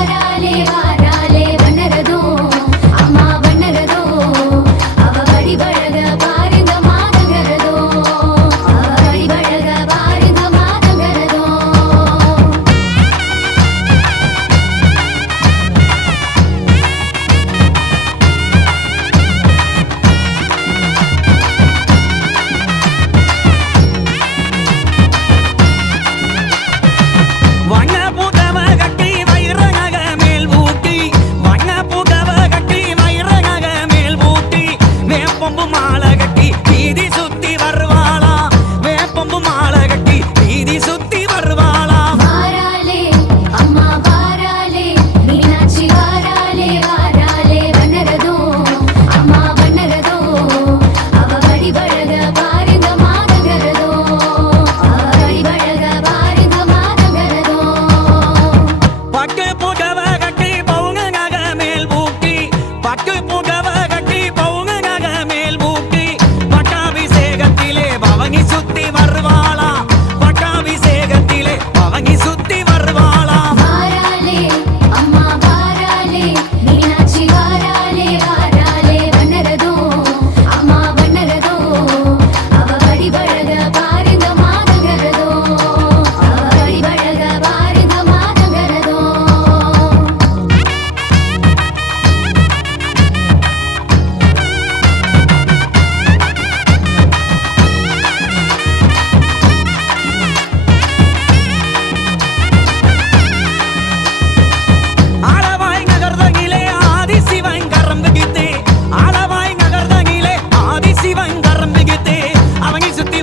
വാരാലേ വാര வாங்கி சுத்தி